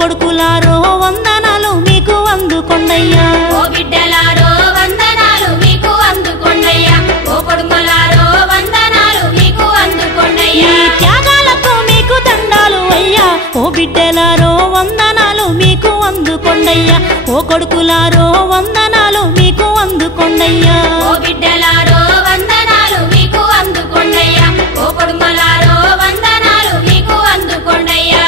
కొడుకులారో వందనాలు మీకు అందుకొండయ్యా ఓ బిడ్డలారో వందనాలు మీకు అందుకొండయ్యా ఓ కొడుకులారో వందనాలు మీకు అందుకొండయ్యా ఈ త్యాగాలకు మీకు దండాలు అయ్యా ఓ బిడ్డలారో వందనాలు మీకు అందుకొండయ్యా ఓ కొడుకులారో వందనాలు మీకు అందుకొండయ్యా ఓ బిడ్డలారో వందనాలు మీకు అందుకొండయ్యా ఓ కొడుకులారో వందనాలు మీకు అందుకొండయ్యా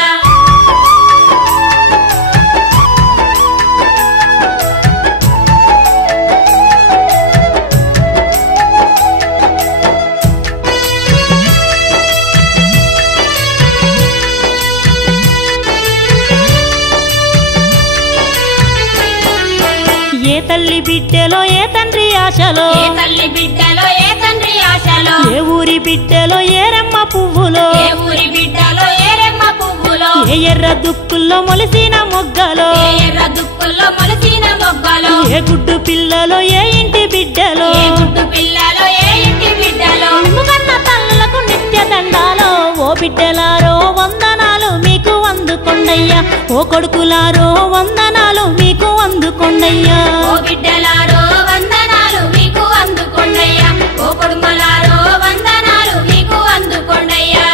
ఏ తల్లి బిడ్డలో ఏ తండ్రి ఆశలో ఏ తల్లి బిడ్డలో ఏ తండ్రి ఆశలో ఏ ఊరి బిడ్డలో ఏ రెమ్మ పువ్వులో ఏ ఊరి బిడ్డలో ఏ రెమ్మ పువ్వులో ఏ ఎర్ర దుక్కుల్లో మొలిసిన మొగ్గలో ఏ ఎర్ర దుక్కుల్లో మొలసిన మొగ్గలో ఏ గుడ్డు పిల్లలో ఏ ఇంటి బిడ్డలో ఏ గుడ్డు పిల్లలో ఏ ఇంటి బిడ్డలో కన్న తల్లులకు నిత్య దండాలో ఓ బిడ్డలారో వందనాలు మీకు అందుకొండయ్యా ఓ కొడుకులారో వందనాలు మీకు అందుకొండయ్యా ఓ బిడ్డలారో వందనాలు మీకు అందుకొండయ్యా ఓ కొడుకులారో వందనాలు మీకు అందుకొండయ్యా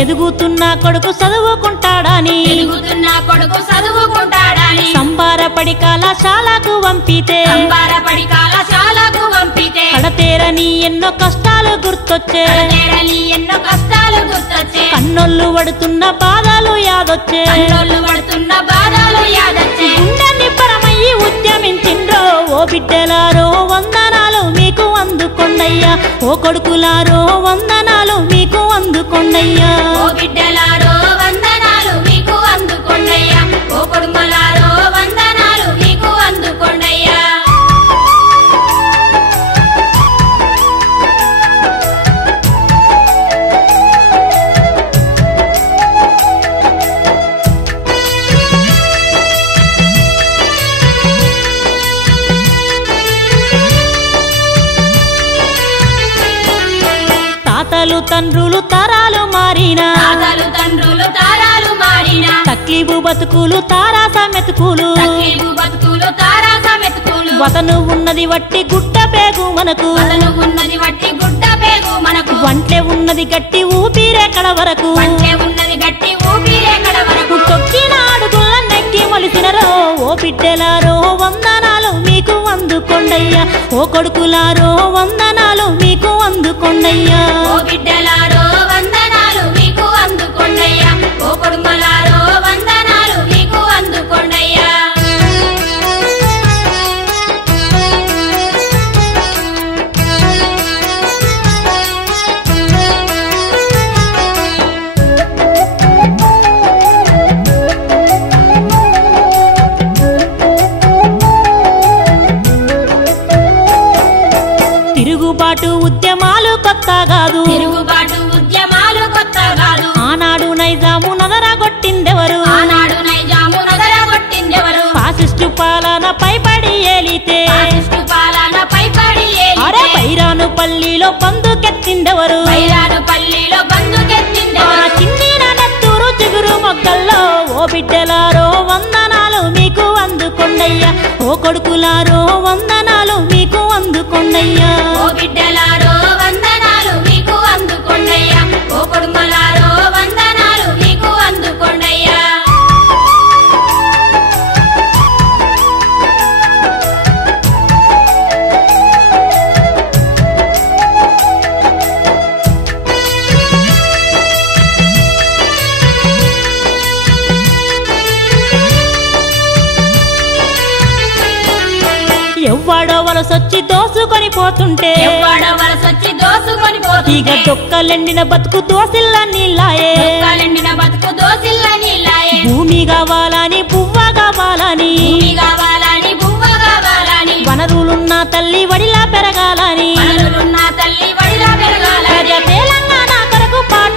ఎదుగుతున్న కొడుకు చదువుకుంటాడని ఎదుగుతున్న కొడుకు చదువుకుంటాడని సంబారపడి కళాశాలకు పంపితే సంబారపడి కళాశాలకు పంపితే కడతేరని ఎన్నో కష్టాలు గుర్తొచ్చే కడతేరని ఎన్నో కష్టాలు గుర్తొచ్చే కన్నోళ్ళు పడుతున్న బాధలు యాదొచ్చే కన్నోళ్ళు పడుతున్న బాధలు యాదొచ్చే గుండెని పరమయ్యి ఉద్యమించిండ్రో ఓ బిడ్డలారో వందనాలు మీకు అందుకొండయ్యా ఓ కొడుకులారో వందనాలు మీకు అందుకొండయ్యా ఓ బిడ్డలారో వందనాలు మీకు అందుకొండయ్యా ఓ కొడుకులారో వందనాలు మీకు అందుకొండయ్యా తాతలు తండ్రులు తరాలు మారినా తాతలు తండ్రులు తారాలు మారిన తక్లీబు బతుకులు తారాస మెతుకులు తక్లీబు బతుకులు తారాస మెతుకులు వతను ఉన్నది వట్టి గుడ్డ పేగు మనకు వదను ఉన్నది వట్టి గుడ్డ పేగు మనకు వంటె ఉన్నది గట్టి ఊపిరెక్కడ వరకు వంటే ఉన్నది గట్టి ఊపిరేకడ వరకు తొక్కిన అడుగుల నెక్కి మొలిసినరో ఓ బిడ్డలారో వందనాలు మీకు అందుకొండయ్యా ఓ కొడుకులారో వందనాలు మీకు అందుకొండయ్యా ఓ బిడ్డలారో వందనాలు మీకు అందుకొండయ్యా ఓ కొడుకులారో వందనాలు మీకు అందుకొండయ్యా తిరుగుబాటు ఉద్యమాలు కొత్త కాదు తిరుగుబాటు ఉద్యమాలు కొత్త కాదు ఆనాడు నైజాము నగరగొట్టిందెవరు ఆనాడు నైజాము నగరగొట్టిందెవరు ఫాసిస్టు పాలన పైపడి ఏలితే ఫాసిస్టు పాలన పైపడి అరే బైరాను పల్లిలో బందుకెత్తిందెవరు బైరాను పల్లిలో బందుకెత్తిందెవరు చిన్న నెత్తూరు చిగురు మొగ్గల్లో ఓ బిడ్డలారో వందనాలు మీకు అందుకొండయ్యా ఓ కొడుకులారో వందనాలు మీకు అందుకొండయ్యా ఓ బిడ్డలారో వందనాలు మీకు అందుకొండయ్యా ఓ కొడుకులారో వందనాలు మీకు అందుకొండయ్యా ఎవ్వడో వలసొచ్చి దోసుకొని పోతుంటే ఎవ్వడ వలసొచ్చి దోసుకొని ఇక పోతుంటే దొక్కలెండిన బతుకు దోసిల్ల నీళ్ళాయే దొక్కలెండిన బతుకు దోసిల్ల నీళ్ళాయే భూమి కావాలని పువ్వ కావాలని భూమి కావాలని బువ్వ కావాలని వనరులున్న తల్లి వడిలా పెరగాలని వనరులున్న తల్లి వడిలా పెరగాలని తెలంగాణ కొరకు పాట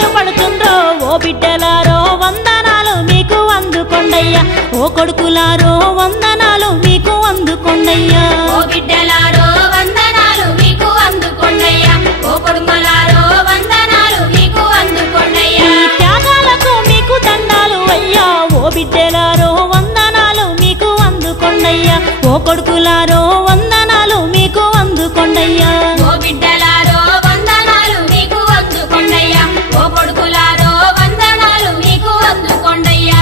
బిడ్డలారో వందనాలు మీకు అందుకొండయ్యా ఓ కొడుకులారో వందనాలు మీకు అందుకొండయ్యా ఓ బిడ్డలారో వందనాలు మీకు అందుకొండయ్యా ఓ కొడుకులారో వందనాలు మీకు అందుకొండయ్యా ఈ త్యాగాలకు మీకు దండాలు అయ్యా ఓ బిడ్డలారో వందనాలు మీకు అందుకొండయ్యా ఓ కొడుకులారో వందనాలు మీకు అందుకొండయ్యా ఓ బిడ్డలారో వందనాలు మీకు అందుకొండయ్యా ఓ కొడుకులారో వందనాలు మీకు అందుకొండయ్యా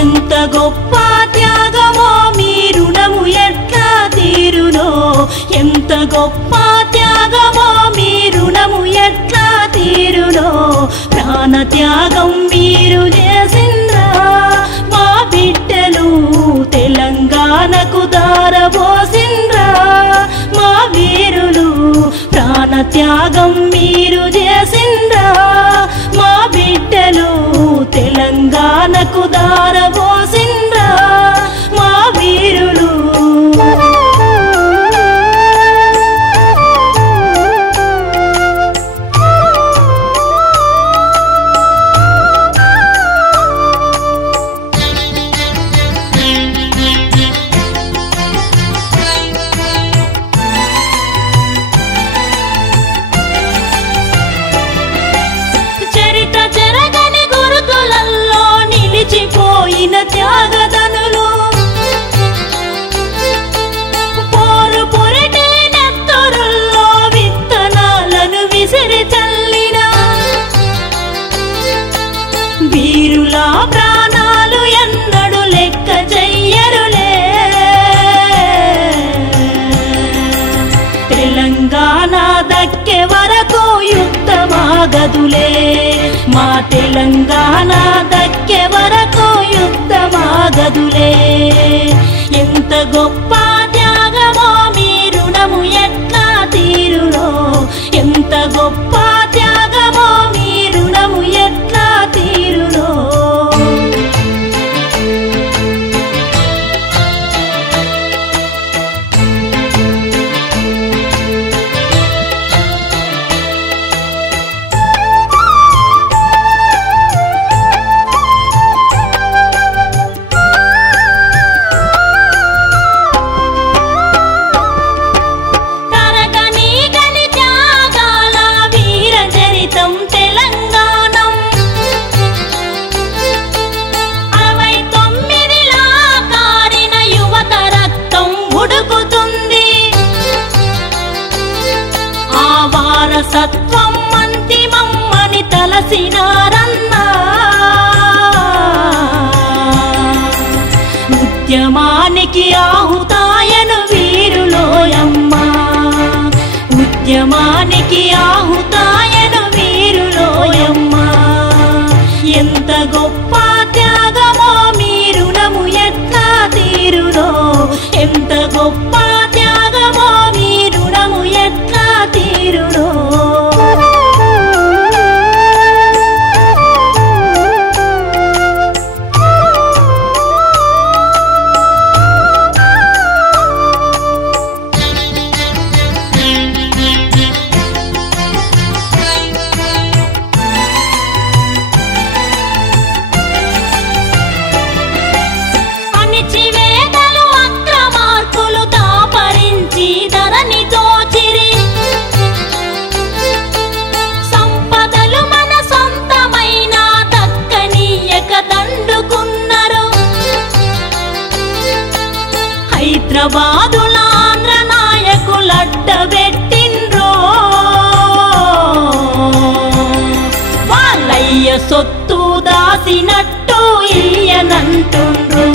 ఎంత గొప్ప త్యాగమో మీ రుణము ఎట్లా తీరునో ఎంత గొప్ప త్యాగమో మీ రుణము ఎట్లా తీరునో ప్రాణ త్యాగం మీరు చేసిండ్రా మా బిడ్డలు తెలంగాణకు దారబోసిండ్రా మా వీరులు ప్రాణ త్యాగం మీరు చేసిండ్రా మా బిడ్డలు తెలంగాణకు దారబోసిండ్రా మా వీరులు చరిత్ర చెరగని గురుతులల్లో నిలిచిపోయిన త్యాగదనులు పోరు పొరటి నెత్తరుల్లో విత్తనాలను విసిరి చల్లిన వీరుల ప్రాణాలు ఎన్నడు లెక్క చెయ్యరులే తెలంగాణ దక్కే వరకు యుద్ధమాగదులే మా తెలంగాణ దక్కే వరకు యుద్ధమాగదులే ఎంత గొప్ప త్యాగమో మీ రుణము ఎట్లా తీరునో ఎంత గొప్ప త్యాగమో మీ రుణము ఎట్లా తీరునో తరగని గని త్యాగాల వీర చరితం తెలంగాణం 69లా కారిన యువత రక్తం ఉడుకుతుంది ఆ వారసత్వం అంతిమమ్మని తలసినారన్నా ఉద్యమానికి ఆహుతాయను వీరులోయమ్మా ఉద్యమానికి ఆహుతాయను వీరులోయమ్మా ఎంత గొప్ప త్యాగమో మీ రుణము ఎట్లా తీరునో ఎంత గొప్ప త్యాగమో మీ రుణము ఎట్లా తీరునో అణిచివేతలు అక్రమార్కులు దాపరించి ధరణి దోచిరి సంపదలు మన సొంతమైన దక్కనీయక దండుకున్నారు హైదరాబాదుల ఆంధ్ర నాయకులడ్డబెట్టిండ్రో వాళ్ళయ్య సొత్తు దాసినట్టు ఈయనంటుండ్రు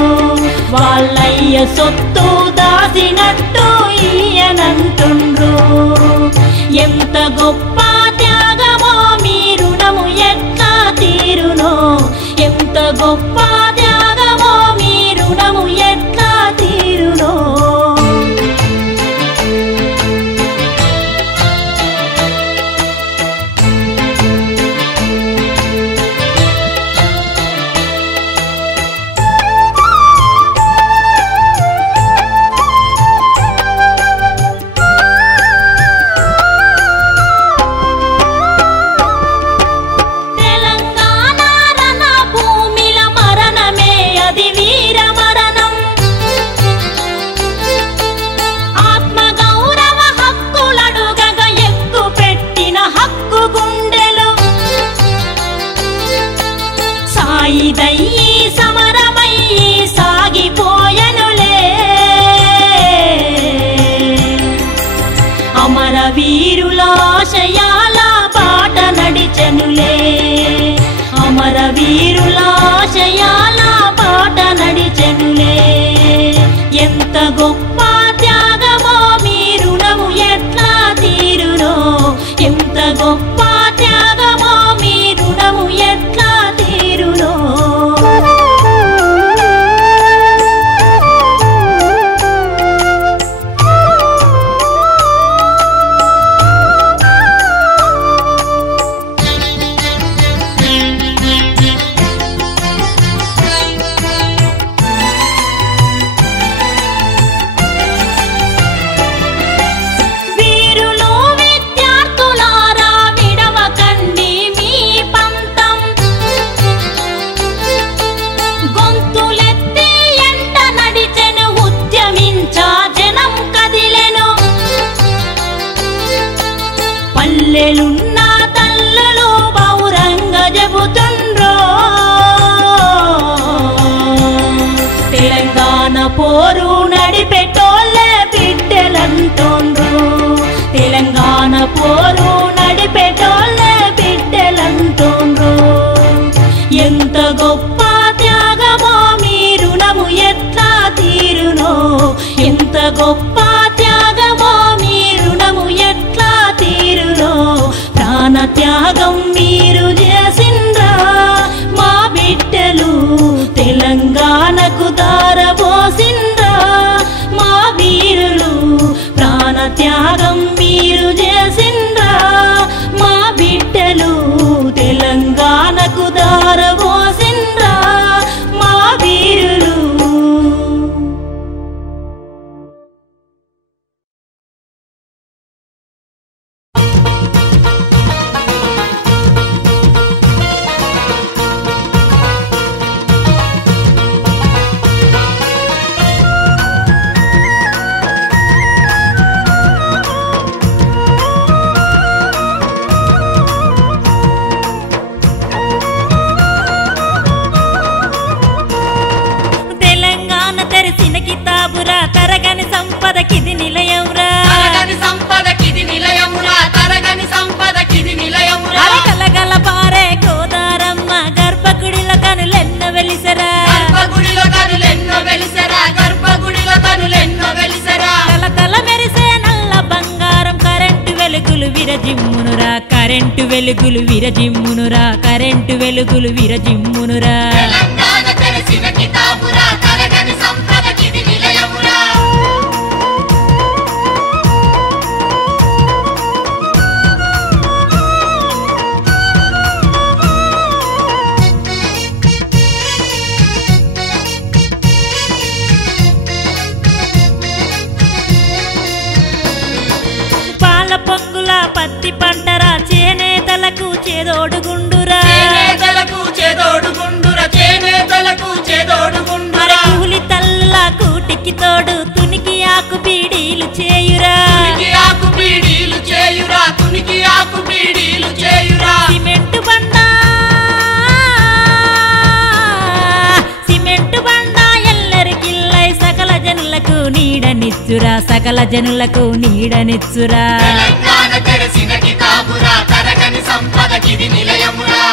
వాళ్ళయ్య సొత్తు దాసినట్టు ఈయనంటుండ్రు ఎంత గొప్ప త్యాగమో మీ రుణము ఎట్లా తీరునో ఎంత గొప్ప త్యాగమో వీరులాశయాల బాట నడిచెనులే ఎంత గొప్ప త్యాగమో మీ రుణము ఎట్లా తీరునో ఎంత గొప్ప త్యాగమో మీ రుణము ఎట్లా తీరునో పల్లెలున్న తల్లులు బౌరంగ చెబుతుండ్రో తెలంగాణ పోరు నడిపెట్టోళ్ళే బిడ్డలంటోండ్రు తెలంగాణ పోరు నడిపెట్టోళ్ళే బిడ్డలంటోండ్రు ఎంత గొప్ప త్యాగమో మీ రుణము ఎట్లా తీరునో ఎంత గొప్ప త్యాగమో మీ రుణము ఎట్లా తీరునో ప్రాణ త్యాగం మీరు చేసిండ్రా మా బిడ్డలు తెలంగాణకు దారబోసిండ్రా మా వీరులు ప్రాణ త్యాగం మీరు చేసిండ్రా మా బిడ్డలు తెలంగాణకు దారబోసిండ్రా మా వీరులు తరగని సంపదకిది నిలయంరా తరగని సంపదకిది నిలయమురా తరగని సంపదకిది నిలయమురా కలగల పారే గోదారమ్మ గర్భగుడిలో కనులెన్నో వెలిసరా గర్భగుడిలో కనులెన్నో వెలిసరా గర్భగుడిలో కనులెన్నో వెలిసరా తల తల మెరిసే నల్ల బంగారం కరెంటు వెలుగులు విరజిమ్మునురా కరెంటు వెలుగులు విరజిమ్మునురా కరెంటు వెలుగులు విరజిమ్మునురా తెలంగాణ తెరచిన కితాబురా తరగని సంపదకిది నిలయమురా పాల పొంగుల పత్తి పంటరా చేనేతలకు చేదోడుగుండురా చేనేతలకు చేదోడుగుండురా చేనేతలకు చేదోడుగుండురా కూలి తల్ల కూటికి తోడు తునికి ఆకు బీడీలు చేయురా తునికి ఆకు బీడీలు చేయురా తునికి ఆకు బీడీలు చేయురా సిమెంటు బండ ఎల్లరికిల్లై సకల జనులకు నీడనిచ్చురా సకల జనులకు నీడనిచ్చురా తెలంగాణ తెరచిన కితాబురా తరగని సంపదకిది నిలయమురా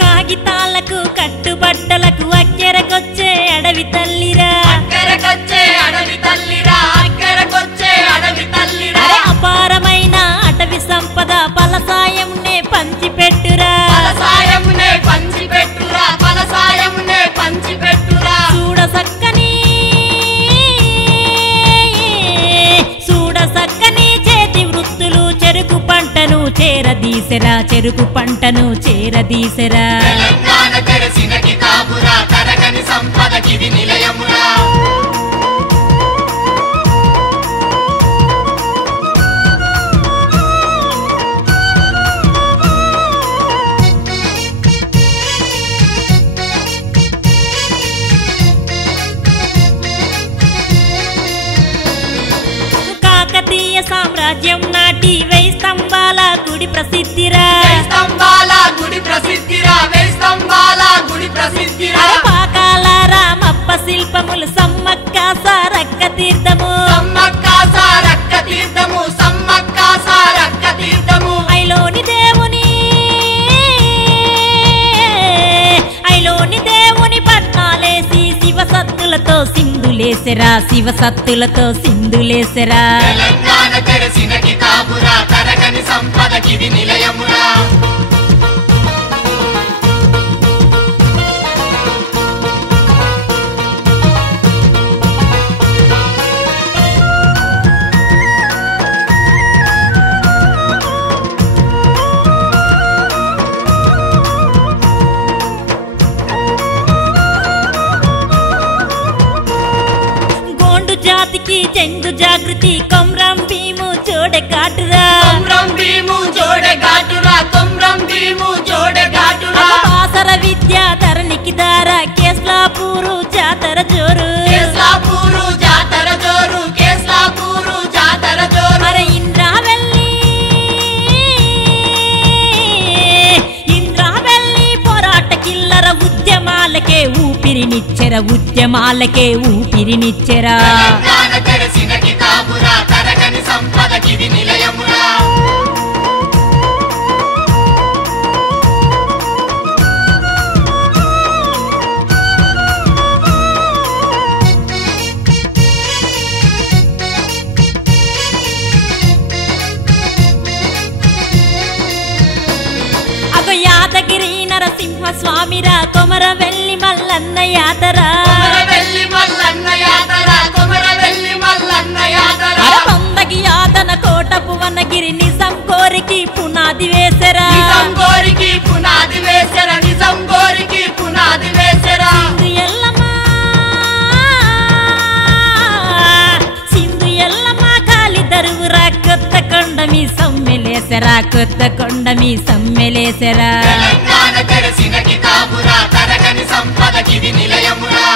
కాగితాలకు కట్టుబట్టలకు అక్కెరకొచ్చే అడవి తల్లిరా అక్కరకొచ్చే అడవి తల్లిరా అక్కరకొచ్చే అడవి తల్లిరా అపారమైన అటవీ సంపద ఫలసాయంనే పంచిపెట్టురా ఫలసాయమునే పంచిపెట్టురా ఫలసాయమునే పంచిపెట్టురా చూడ సక్కని చేతి వృత్తులు చెరుకు పంటను చేరదీసెరా చెరుకు పంటను చేరదీసెరా తెలంగాణ తెరచిన కితాబురా తరగని సంపదకిది నిలయమురా కాకతీయ సింధులేసెరా శివసత్తులతో సింధులేసెరా తెలంగాణ తెరసిన కితాబురా తరగని సంపదకిది నిలయమురా జాతికి చెంగు జాగృతి కొమ్రం భీము జోడె కాటురా కొమ్రం భీము జోడె ఘాటురా కొమ్రం భీము జోడె ఘాటురా బాసర విద్యా ధరణికి దార కేస్లాపూరు జాతర జోరు కేస్లాపూరు జాతర జోరు కేస్లాపూరు జాతర జోరు మరి ఇంద్రావెల్లి పోరాట కిల్లర ఉద్యమాలకే ఊపిరినిచ్చెరా తెలంగాణ తెరసిన కితాబురా తరగని సంపదకిది నిలయమురా యాదగిరి నరసింహ స్వామిరా కొమరవెల్లి మల్లన్న యాతర కొమరవెల్లి మల్లన్న యాతర కొమరవెల్లి మల్లన్న యాతర పొందగి యాతన కోట పువనగిరి నిజం కోరికి పునాది వేసెరా నిజం కోరికి పునాది వేసెరా నిజం కోరికి పునాది వేసెరా సింధు ఎల్లమ్మ కాలి దరువురా కొత్త కొండ మీ సమ్మెలేసెరా తెలంగాణ తెరసిన కితాబురా తరగని సంపదకిది నిలయమురా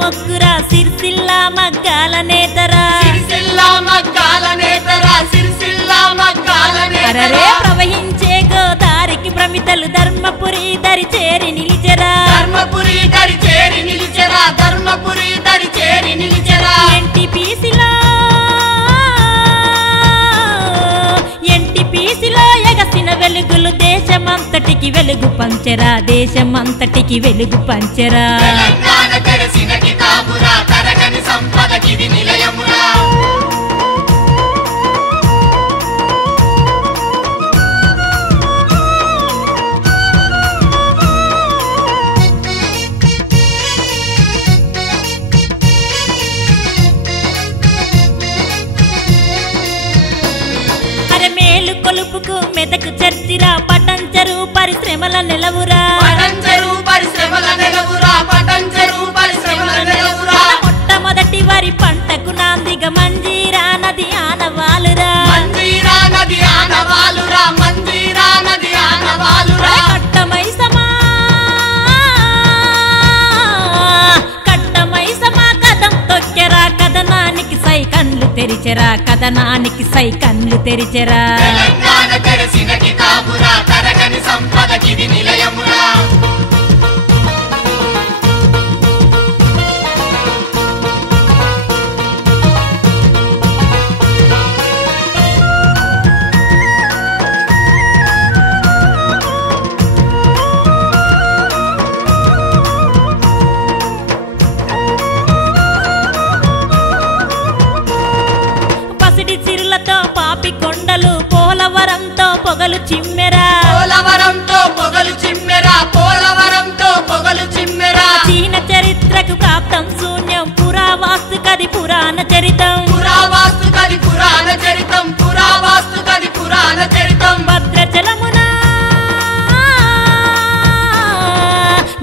మొక్కురా సిరిసిల్లా మగ్గాల నేతరా అరరే ప్రవహించే గోదారికి ప్రమితలు ధర్మపురి దరి చేరి నిలిచెరా ఎన్టీపీసీలో ఎగసిన వెలుగులు దేశమంతటికి వెలుగు పంచెరా తెలంగాణ తెరసిన కితాబురా తరగని సంపదకిది నిలయమురా అరే మేలు కొలుపుకు మెదకు చర్చిరా పటంచెరు పరిశ్రమల నెలవురా మొట్టమొదటి వరి పంటకు నాందిగా మంజీరా నది ఆనవాలురా కట్టమైసమా కదం తొక్కెరా కథనానికి సై కన్లు తెరిచెరా తెలంగాణ తెరసిన కితాబురా తరగని సంపదకిది నిలయమురా పసిడి చిరులతో పాపి కొండలు పోలవరంతో పొగలు చిమ్మెరా చీన చరిత్రకు ప్రాప్తం శూన్యం పురావాస్తు కది పురాణ చరితం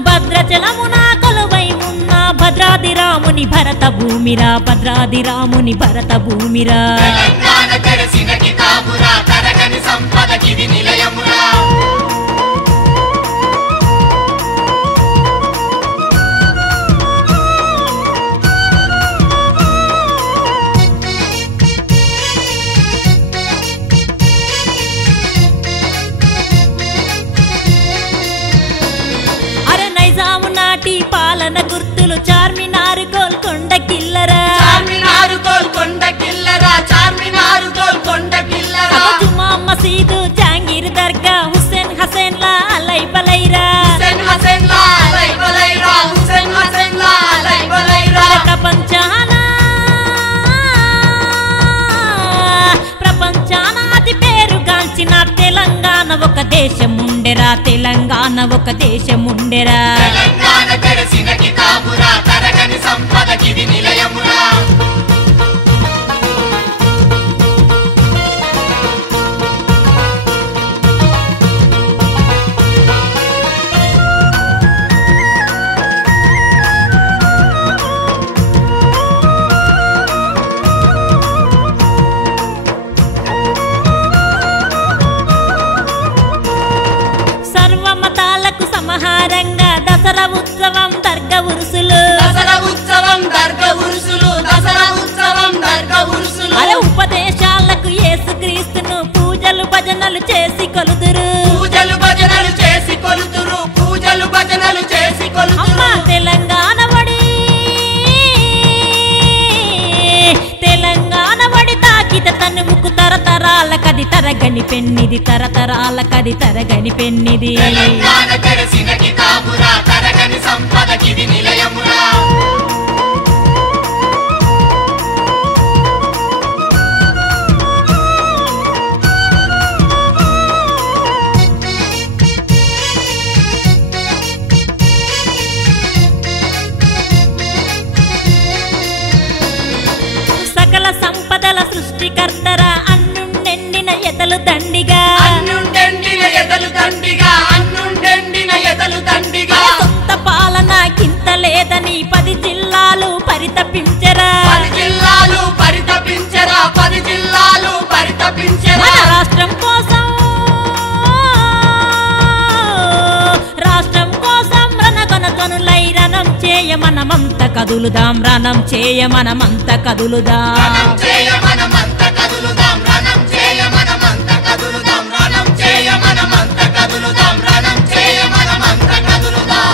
భద్రాచలమున కొలువై ఉన్న భద్రాదిరాముని భరత భూమిరా తెలంగాణ తెరసిన కితాబురా తరగని సంపదకిది నిలయమురా పాలన గుర్తులు చార్మినారు గోల్కొండ కిల్లరా చార్మినారు గోల్కొండ కిల్లరా చార్మినారు గోల్కొండ కిల్లరా జుమా మసీదు జాంగీర్ దర్గా హుస్సేన్ హసన్ లా అలై బలైరా హుస్సేన్ హసన్ లా అలై బలైరా హుస్సేన్ హసన్ లా అలై బలైరా ప్రపంచాన అతి పేరుగాంచిన తెలంగాణ ఒక దేశముండెరా తెలంగాణ ఒక దేశముండెరా తెలంగాణ తెరసిన కితాబురా తరగని సంపదకిది నిలయమురా సర్వమతాలకు సమహారంగా దసరా ఉత్సవం దర్గా ఉరుసులు దసరా ఉత్సవం దర్గా ఉరుసులు దసరా ఉత్సవం దర్గా ఉరుసులు అరే ఉపదేశాలకు యేసుక్రీస్తును పూజలు భజనలు చేసి కొలుదురు పూజలు భజనలు చేసి కొలుతురు పూజలు భజనలు చేసి కొలుతురు అమ్మా తెలంగాణ వడి తాకిత తనువుకు తరతరాలకది తరగని పెన్నిది తరతరాలకది తరగని పెన్నిది తెలంగాణ తెరసిన కితాబురా తరగని సంపదకిది నిలయమురా సకల సంపదల సృష్టికర్తరా అన్నుండెండిన ఎదలు దండిగా అన్నుండెండిన ఎదలు దండిగా అన్నుండెండిన ఎదలు దండిగా సొంత పాలన కింత లేదని 10 జిల్లాలు పరితపించరా 10 జిల్లాలు పరితపించరా 10 జిల్లాలు పరితపించరా మన రాష్ట్రం కోసం రణగొనగొనులై రణం చేయ మనమంత కదులుదాం రణం చేయ మనమంత కదులుదాం రణం చేయ మనమంత కదులుదాం రణం చేయ మనమంత కదులుదాం రణం చేయ మనమంత కదులుదాం రణం చేయ మనమంత కదులుదాం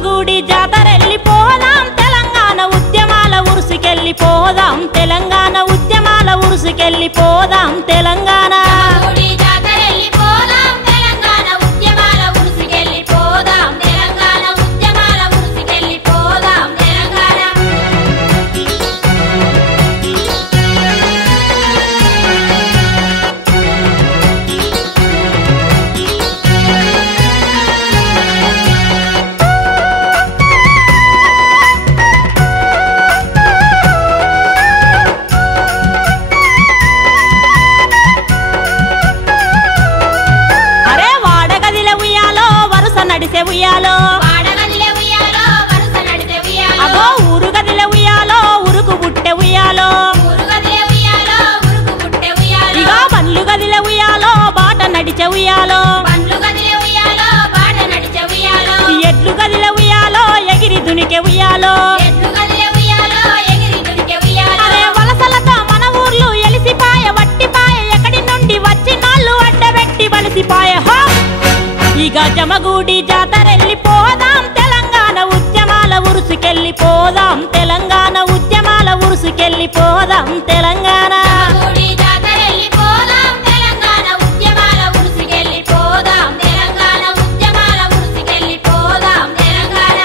జమగూడి జాతరెళ్ళిపోదాం తెలంగాణ ఉద్యమాల ఉరుసుకెళ్ళిపోదాం తెలంగాణ ఉద్యమాల ఉరుసుకెళ్ళిపోదాం తెలంగాణ జమగుడి జాతరెళ్ళిపోదాం తెలంగాణ ఉద్యమాల ఉరుసుకెళ్ళిపోదాం తెలంగాణ ఉద్యమాల ఉరుసుకెళ్ళిపోదాం తెలంగాణ అరే వాడగదిల ఉయ్యాలో వరుస నడిసే ఉయ్యాలో వాడగదిలే ఉయ్యాలో వరుస నడిసే ఉయ్యాలో అగో ఊరు గదిల ఉయ్యాలో ఉరుకు బుట్టె ఉయ్యాలో ఊరుగదిలే ఉయ్యాలో ఉరుకు పుట్టె ఉయ్యాలో ఇగో బండ్లు గదిల ఉయ్యాలో బాట నడిచే ఉయ్యాలో పండ్లు గదిలే ఉయ్యాలో బాట నడిచే ఉయ్యాలో ఎడ్లు గదిల ఉయ్యాలో ఎగిరి దునికే ఉయ్యాలో ఎడ్లు గదిలే ఉయ్యాలో ఎగిరి దునికే ఉయ్యాలో అరే వలసలతో మన ఊర్లు ఎలిసిపాయ వట్టిపాయ ఎక్కడి నుండి వచ్చి నాళ్ళు అడ్డబెట్టి బలిసిపాయ హో ఇక జమగూడి జాతరెళ్ళిపోదాం తెలంగాణ ఉద్యమాల ఉరుసుకెళ్ళిపోదాం తెలంగాణ ఉద్యమాల ఉరుసుకెళ్ళిపోదాం తెలంగాణ జమగుడి జాతరెళ్ళిపోదాం తెలంగాణ ఉద్యమాల ఉరుసుకెళ్ళిపోదాం తెలంగాణ ఉద్యమాల ఉరుసుకెళ్ళిపోదాం తెలంగాణ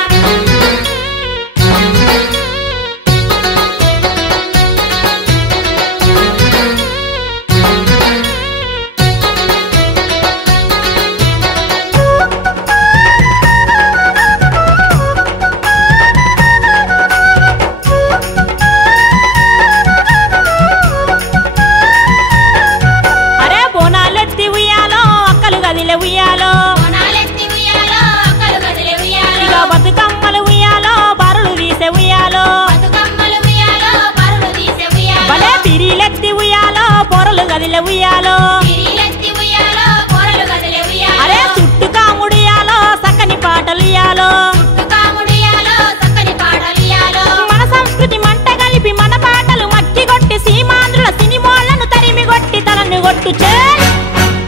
అరే బోనాలెత్తి ఉయ్యాలో అక్కలు గదిలే ఉయ్యాలో బోనాలెత్తి ఉయ్యాలో అక్కలు గదిలే ఉయ్యాలో ఇక బతుకమ్మలు ఉయ్యాలో బరులు తీసే ఉయ్యాలో బతుకమ్మలు ఉయ్యాలో పరులు తీసే ఉయ్యాలో భలే పిరీలెత్తి ఉయ్యాలో పొరలు గదిలే ఉయ్యాలో తిరిలెత్తి ఉయ్యాలో పొరలు గదిలే అరే ఉయ్యాలో చుట్టు కాముడియాలో సక్కని పాటలు ఇయ్యాలో పుట్టుకాముడియాలో చక్కని పాటలుయ్యాలో మన సంస్కృతి మంట కలిపి మన పాటలు మక్కి కొట్టి సీమాంధ్రుల సినిమాలను తరిమి కొట్టి తలను కొట్టు చే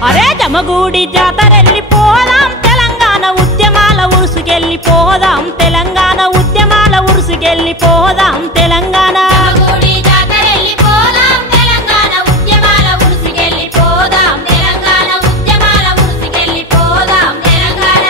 అరే జమగూడి జాతరెళ్ళిపోదాం తెలంగాణ ఉద్యమాల ఉరుసుకెళ్ళిపోదాం తెలంగాణ ఉద్యమాల ఉరుసుకెళ్ళిపోదాం తెలంగాణ జమగుడి జాతరెళ్ళిపోదాం తెలంగాణ ఉద్యమాల ఉరుసుకెళ్ళిపోదాం తెలంగాణ ఉద్యమాల ఉరుసుకెళ్ళిపోదాం తెలంగాణ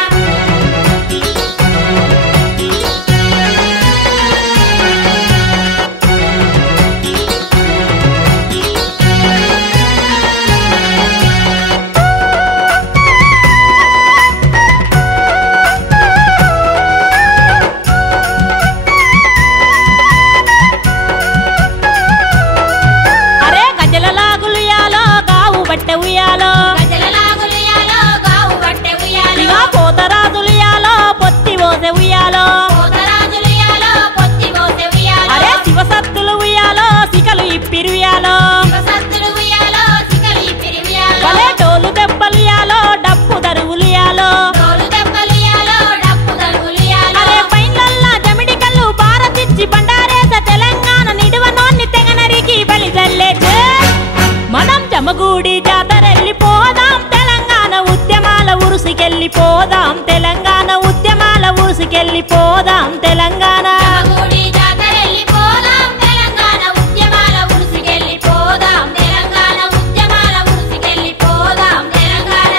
అరే గజల లాగులుయాలో గావు బట్టె ఉయ్యాలో గజలలాగులుయ్యాలో గావు పట్టె ఉయ్యాలో ఇక పోతరాజులుయాలో పొత్తి పోసే ఉయ్యాలో పోతరాజులుయ్యాలో పొత్తి పోసె ఉయ్యాలో అరే శివసత్తులు ఉయ్యాలో సికలు ఇప్పిరుయాలో శివసత్తులు ఉయ్యాలో సికలు ఇప్పిరి ఉయ్యాలో భలే డోలు దెబ్బలుయాలో డప్పు దరువులుయాలో డోలు దెబ్బలుయ్యాలో డప్పు దరువులుయ్యాలో అరే పైన్లల్లా జమిడి కళ్ళు భారతిచ్చి బండారేస తెలంగాణ నిడువనోన్ని తెగనరికి బలి జల్లే మనం జమగూడి జాతరెళ్ళిపోదాం తెలంగాణ ఉద్యమాల ఉరుసుకెళ్ళిపోదాం తెలంగాణ ఉద్యమాల ఉరుసుకెళ్ళిపోదాం తెలంగాణ జమగుడి జాతరెళ్ళిపోదాం తెలంగాణ ఉద్యమాల ఉరుసుకెళ్ళిపోదాం తెలంగాణ ఉద్యమాల ఉరుసుకెళ్ళిపోదాం తెలంగాణ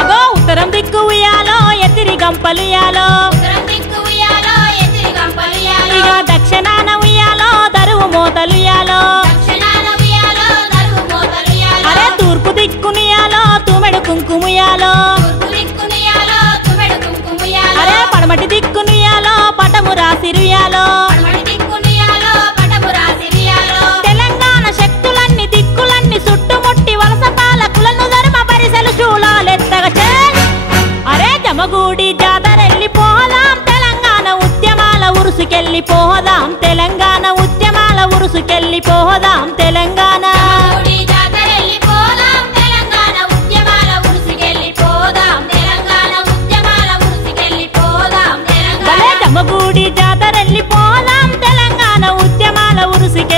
అగో ఉత్తరం దిక్కు ఉయ్యాలో ఎత్తిరి గంపలుయాలో ఉత్తరం దిక్కు ఉయ్యాలో ఎదిరి గంపలుయ్యాలో ఇక దక్షిణాన ఉయ్యాలో దరువు మోతలుయాలో దక్షిణాన ఉయ్యాలో దరువు మోతలుయ్యాలో అరే తూర్పు దిక్కునియాలో తుమెడు కుంకుముయాలో తూర్పు దిక్కునుయ్యాలో తుమెడు కుంకుముయ్యాలో అరే పడమటి దిక్కునియాలో పటము రాసిరుయాలో పడమటి దిక్కునుయ్యాలో పటము రాసిరుయ్యాలో తెలంగాణ శక్తులన్నీ దిక్కులన్నీ చుట్టుముట్టి వలస పాలకులను ధర్మ పరిసలు చూలాలెత్తగ అరే జమగూడి జాతరెళ్ళిపోదాం తెలంగాణ ఉద్యమాల ఉరుసుకెళ్ళిపోదాం తెలంగాణ ఉద్యమాల ఉరుసుకెళ్ళిపోదాం తెలంగాణ జమగుడి జాతరెళ్ళిపోదాం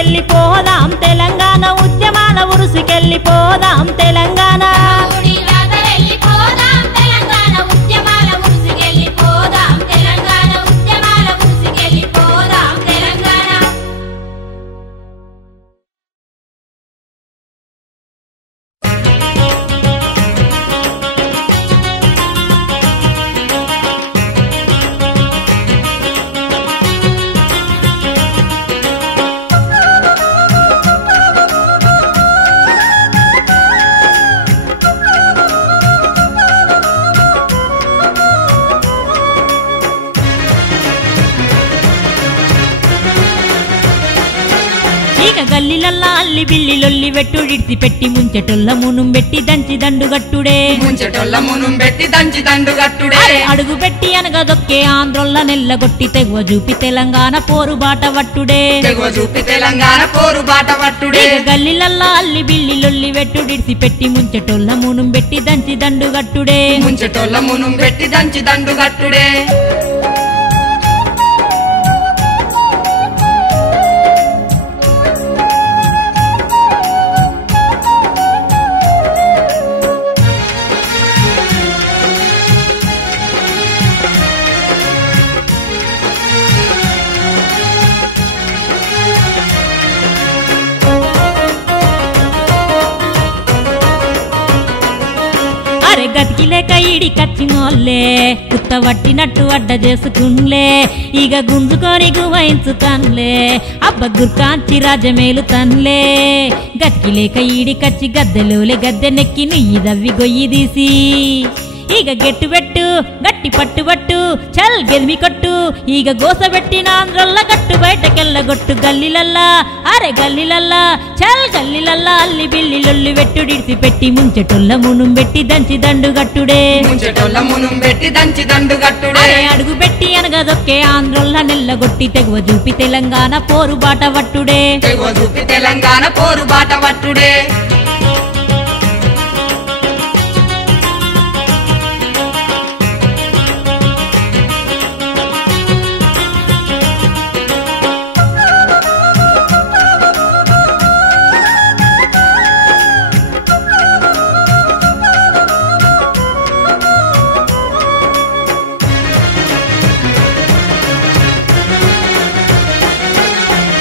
ఉరుసుకెళ్ళిపోదాం తెలంగాణ ఉద్యమాల ఉరుసుకెళ్ళిపోదాం తెలంగాణ ఊడి జాతరెళ్ళిపోదాం తెలంగాణ ఉద్యమాల ఉరుసుకెళ్ళిపోదాం తెలంగాణ ఉద్యమాల ఉరుసుకెళ్ళిపోదాం తెలంగాణ ఇక గల్లిలల్లా అల్లి బిల్లి లొల్లి వెట్టుడిడ్సి పెట్టి ముంచెటొల్ల మునుం పెట్టి దంచి దండుగట్టుడే ముంచెటొల్ల మునుం పెట్టి దంచి దండుగట్టుడే అడుగు పెట్టి అనగదొక్కే ఆంధ్రొల్ల నెల్లగొట్టి తెగువ చూపి తెలంగాణ పోరు బాట వట్టుడే తెగువ చూపి తెలంగాణ పోరు బాట వట్టుడే ఇక గల్లిలల్లా అల్లి బిల్లి లొల్లి వెట్టుడిడ్సి పెట్టి ముంచెటొల్ల మునుం పెట్టి దంచి దండుగట్టుడే ముంచెటొల్ల మునుం పెట్టి దంచి దండుగట్టుడే అరే గతికి లేక ఈడి కచ్చినోళ్ళే కుత్త పట్టినట్టు అడ్డ చేసుకున్లే ఇక గుంజుకొని గువాయించుతాన్లే అబ్బ గుర్కాంచి రాజమేలు తన్లే గతికి లేక ఈడి కచ్చి గద్దెలోలే గద్దె నెక్కి నుయ్యి దవ్వి గొయ్యి తీసి ఇక గెట్టు పెట్టు గట్టి పట్టు చల్ గెదిమి కొట్టు ఇక గోసబెట్టిన ఆంధ్రొల్ల గట్టు బయటకెళ్ళగొట్టు గల్లిలల్లా అరే గల్లిలల్లా చల్ గల్లిలల్లా అల్లి బిల్లి లొల్లి వెట్టుడిడిసి పెట్టి ముంచెటొల్ల మునుం పెట్టి దంచి దండుగట్టుడే ముంచెటొల్ల మునుం పెట్టి దంచి దండుగట్టుడే అరే అడుగు పెట్టి అనగదొక్కే ఆంధ్రొల్ల నెల్లగొట్టి తెగువ చూపి తెలంగాణ పోరు బాట వట్టుడే తెగువ చూపి తెలంగాణ పోరు బాట వట్టుడే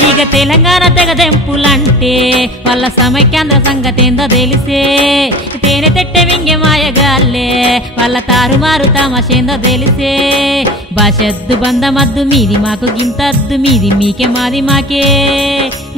ఇక తెలంగాణ తెగదెంపులంటే వాళ్ళ సమైక్యాంధ్ర సంగతేందో తెలిసే తేనె తెట్టె వింగె మాయగాల్లే వాళ్ళ తారుమారు తమసేందో తెలిసే భాషద్దు బంధమద్దు మీది మాకు గింతద్దు మీది మీకే మాది మాకే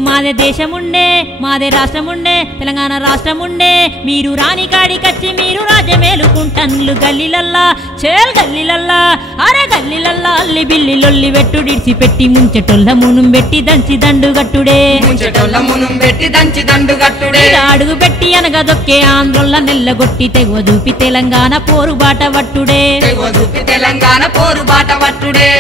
మాదే దేశముండే మాదే రాష్ట్రముండే తెలంగాణ రాష్ట్రముండే మీరు రాని కాడికచ్చి మీరు రాజ్యమేలుకుంటన్లు గల్లిలల్లా చేల్ గల్లిలల్లా అరే గల్లిలల్లా అల్లి బిల్లి లొల్లి వెట్టుడిడ్సి పెట్టి ముంచెటొల్ల మునుం పెట్టి దంచి దండుగట్టుడే ముంచెటొల్ల మునుం పెట్టి దంచి దండుగట్టుడే అడుగు పెట్టి అనగదొక్కే ఆంధ్రొల్ల నెల్లగొట్టి తెగువ చూపి తెలంగాణ పోరు బాట వట్టుడే తెగువ చూపి తెలంగాణ పోరు బాట వట్టుడే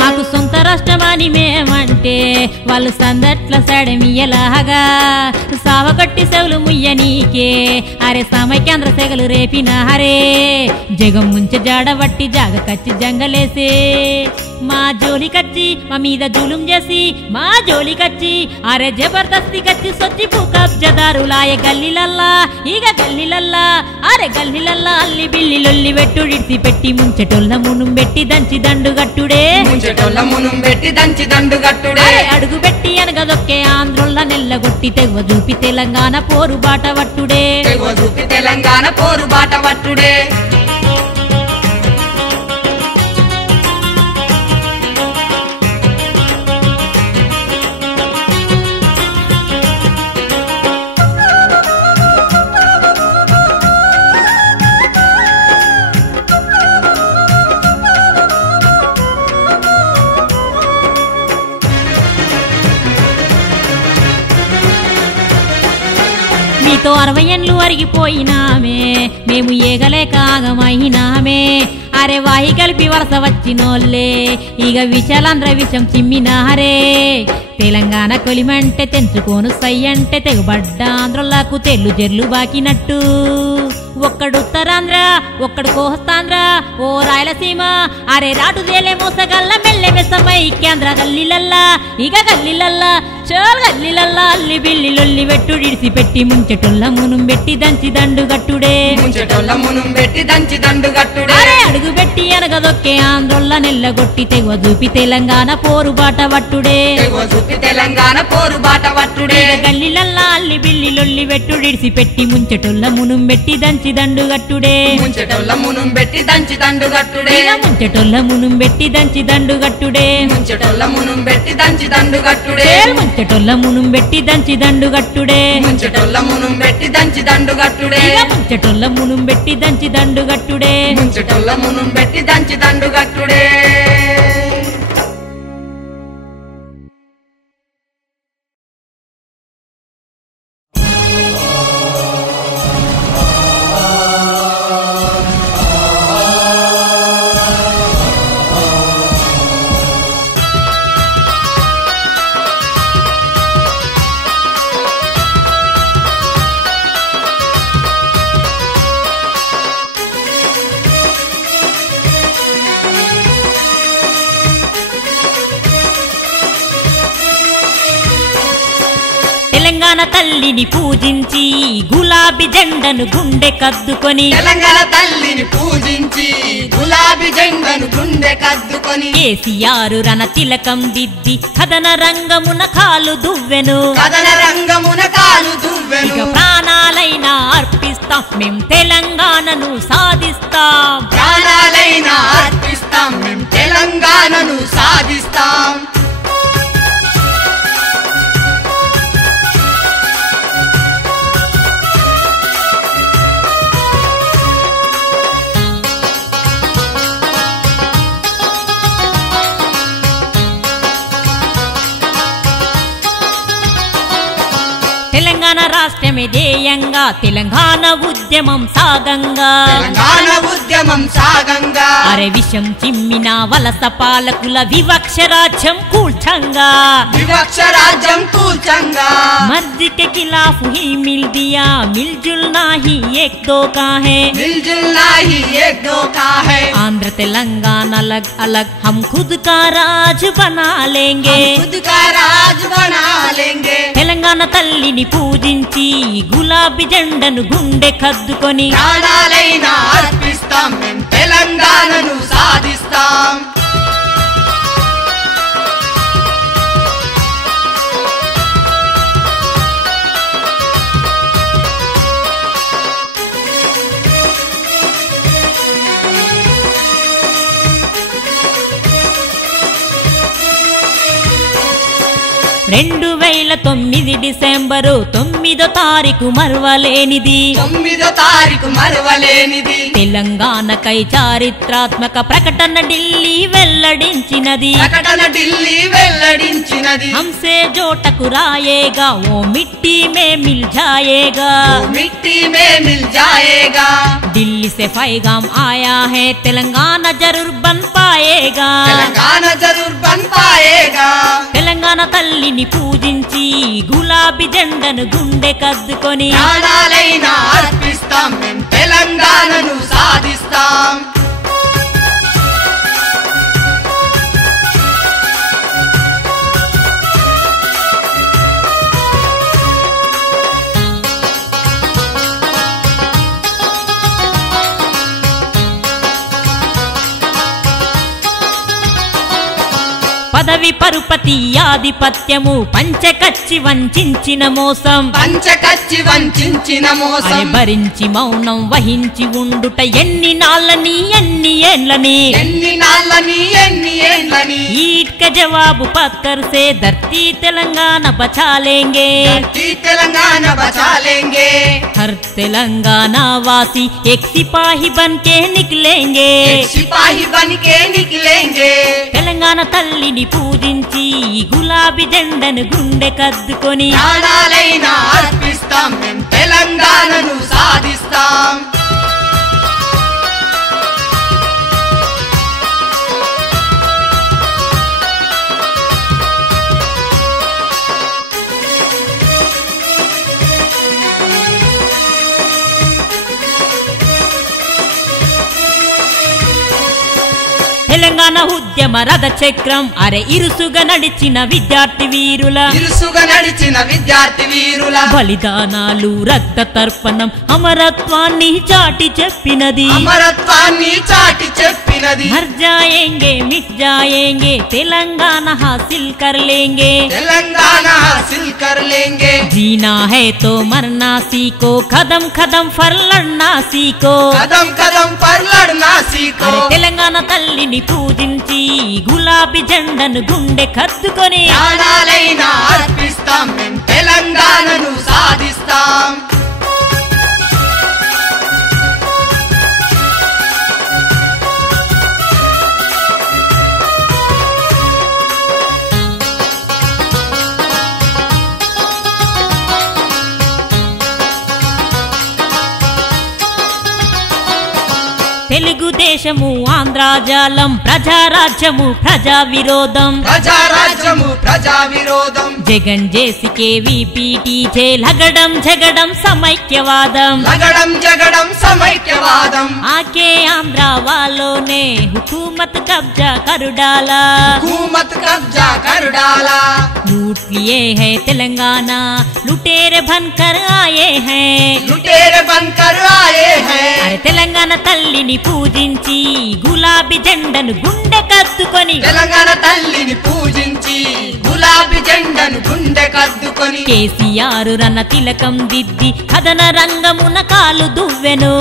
మాకు సొంత రాష్ట్రమని మేమంటే వాళ్ళు సందట్ల సడమియలాగా సావగొట్టి సెవులు ముయ్యనీకే అరే సమైక్యాంధ్ర సెగలు రేపినారే జగం ముంచె జాడబట్టి జాగకచ్చి జంగలేసే మా జోలికచ్చి మా మీద జులుం చేసి మా జోలికచ్చి అరే జబర్దస్తి కచ్చి సొచ్చి పూకబ్జదారులాయ గల్లిలల్లా ఇక గల్లిలల్లా అరే గల్లిలల్లా అల్లి బిల్లి లొల్లి వెట్టుడిడ్సి పెట్టి ముంచెటొల్ల మునుం పెట్టి దంచి దండుగట్టుడే ముంచెటొల్ల మునుం పెట్టి దంచి దండుగట్టుడే అడుగు పెట్టి అనగదొక్కే ఆంధ్రొల్ల నెల్లగొట్టి తెగువ చూపి తెలంగాణ పోరు బాట వట్టుడే తెగువ చూపి తెలంగాణ పోరు బాట వట్టుడే నీతో 60 ఏండ్లు అరిగిపోయినామే మేము ఏగలేక ఆగమైనామే అరే వాయి కలిపి వరస వచ్చినోళ్ళే ఇక విశాలాంధ్ర విషం చిమ్మినారే తెలంగాణ కొలిమంటే తెంచుకోను సై అంటే తెగుబడ్డ ఆంధ్రులకు తెల్లు జెర్లు బాకినట్టు ఒక్కడు ఉత్తరాంధ్ర ఒక్కడు కోస్తాంధ్ర ఓ రాయలసీమ అరే రాటు దేలే మోసగల్ల మెల్లె మెసమై కేంద్ర గల్లీలల్లా ఇక గల్లీలల్లా చోల్ గల్లీలల్లా అల్లి బిల్లి లొల్లి వెట్టు ఇడిసి పెట్టి ముంచెటొల్ల మునుం పెట్టి దంచి దండు గట్టుడే ముంచెటోళ్ళ మునుం పెట్టి దంచి దండు గట్టుడే అరే అడుగు పెట్టి అనగదొక్కే ఆంధ్రొల్ల నెల్లగొట్టి తెగ చూపి తెలంగాణ పోరు బాట వట్టుడే తెగ చూపి తెలంగాణ పోరు బాట వట్టుడే గల్లీలల్లా అల్లి బిల్లి లొల్లి వెట్టు ఇడిసి పెట్టి ముంచెటొల్ల మునుం పెట్టి దంచి దండు గట్టుడే ముంచెటోళ్ళ మునుం పెట్టి దంచి దండు గట్టుడే ముంచెటొల్ల మునుం పెట్టి దంచి దండు గట్టుడే ముంచెటోళ్ళ మునుం పెట్టి దంచి దండు గట్టుడే ముంచెటొల్ల మునుం పెట్టి దంచి దండు గట్టుడే ముంచెటోళ్ళ మునుం పెట్టి దంచి దండు గట్టుడే ముంచెటొల్ల మునుం పెట్టి దంచి దండు గట్టుడే ముంచెటోళ్ళ మునుం పెట్టి దంచి దండు గట్టుడే తెలంగాణ తల్లిని పూజించి గులాబీ జెండను గుండె కద్దుకొని తెలంగాణ తల్లిని పూజించి గులాబీ జెండను గుండె కద్దుకొని కేసీఆర్ రణ తిలకం దిద్ది కథన రంగమున కాలు దువ్వెను కథన రంగమున కాలు దువ్వెను ఇక ప్రాణాలైనా అర్పిస్తాం మేం తెలంగాణను సాధిస్తాం ప్రాణాలైనా అర్పిస్తాం మేం తెలంగాణను సాధిస్తాం తెలంగాణ రాష్ట్రమే ధ్యేయంగా తెలంగాణ ఉద్యమం సాగంగా తెలంగాణ ఉద్యమం సాగంగా అరే విషం చిమ్మిన వలస పాలకుల వివక్ష రాజ్యం కూల్చంగా వివక్ష రాజ్యం కూల్చంగా मर्जी के खिलाफ ही मिल दिया मिलजुल नाही एक दो का है मिलजुल नाही एक दो का है आंध्र तेलंगाना अलग अलग हम खुद का राज बना लेंगे खुद का राज बना लेंगे తెలంగాణ తల్లిని పూజించి గులాబీ జెండను గుండె కద్దుకొని ప్రాణాలైనా అర్పిస్తాం మేం తెలంగాణను సాధిస్తాం డిసెంబరు 9వ తారీఖు మరవలేనిది 9వ తారీఖు మరవలేనిది తెలంగాణకై చారిత్రాత్మక ప్రకటన ఢిల్లీ వెల్లడించినది ప్రకటన ఢిల్లీ వెల్లడించినది हमसे जो टकराएगा वो मिट्टी में मिल जाएगा वो मिट्टी में मिल जाएगा दिल्ली से पैगाम आया है तेलंगाना जरूर बन पाएगा तेलंगाना जरूर बन पाएगा తెలంగాణ తల్లిని పూజించి గులాబీ జెండను గుండె కద్దుకొని ప్రాణాలైనా అర్పిస్తాం మేం తెలంగాణను సాధిస్తాం పదవి పరుపతి ఆధిపత్యము పంచకచ్చి వంచిన మోసం పంచకచ్చి వంచిన మోసం అరే భరించి మౌనం వహించి ఉండుట ఎన్ని నాళ్ళని ఎన్ని ఏండ్లని ఎన్ని నాళ్ళని ఎన్ని ఏండ్లని ईट का जवाब पत्थर से धरती तेलंगाना बचा लेंगे धरती तेलंगाना बचा लेंगे हर तेलंगाना वासी एक सिपाही बन के निकलेंगे एक सिपाही बन के निकलेंगे తెలంగాణ తల్లిని పూజించి గులాబీ జెండను గుండె కద్దుకొని ప్రాణాలైనా అర్పిస్తాం సాధిస్తాం మేం తెలంగాణను సాధిస్తాం. తెలంగాణ ఉద్యమ రథ చక్రం అరే ఇరుసుగా నడిచిన విద్యార్థి వీరుల బలిదానాలు రక్త తర్పణం అమరత్వాన్ని చాటి చెప్పినది మర్ జాయేంగే మిట్ జాయేంగే తెలంగాణ హాసిల్ కర్ లేంగే జీనా హై తో మర్నా సీకో కదం కదం ఫర్ లడ్నా సీకో అరే తెలంగాణ తల్లిని పూజించి గులాబీ జెండను గుండె కత్తుకొని ప్రాణాలైనా అర్పిస్తాం మేం తెలంగాణను సాధిస్తాం. తెలుగుదేశము ఆంధ్రాజాలం ప్రజారాజ్యము ప్రజా విరోధం జగన్ జేసికే వీపీటీజే లగడం జగడం సమైక్యవాదం ఆకే ఆంధ్ర వాలోనే हुकूमत कब्जा कर डाला लूट लिए है तेलंगाना लुटेरे बनकर आए हैं अरे తెలంగాణ తల్లిని పూజించి గులాబీ జెండను గుండె కత్తుకొని కేసీఆర్ రన్న తిలకం దిద్ది కథన రంగమున కాలు దువ్వెను